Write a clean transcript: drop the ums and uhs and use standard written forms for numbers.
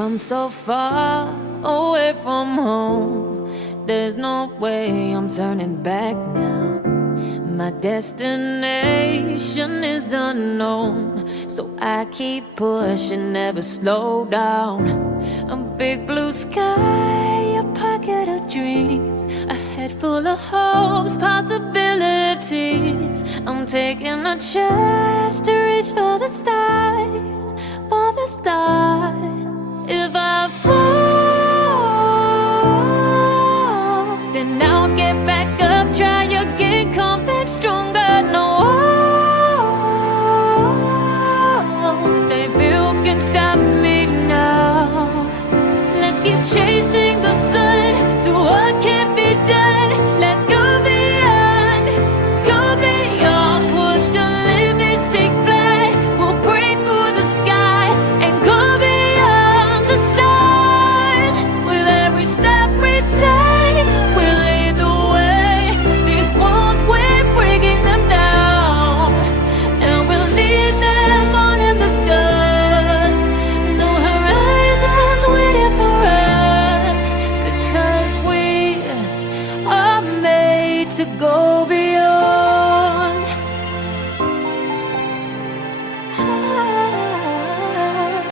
come so far away from home. There's no way I'm turning back now. My destination is unknown, so I keep pushing, never slow down. A big blue sky, a pocket of dreams, a head full of hopes, possibilities. I'm taking a chance to reach for the stars, for the stars. If I fall, then I'll get back up, try again, come back stronger. No walls they built can stop me now. Let's keep chasing the sun, do what can't be done. Let's go beyond, push the limits, take flight. We'll break through the sky and go beyond the stars. With every step we take, we'll lead the way. These walls, we're breaking them down, and we'll leave them all in the dust. No horizons waiting for us, because we are made to go beyond.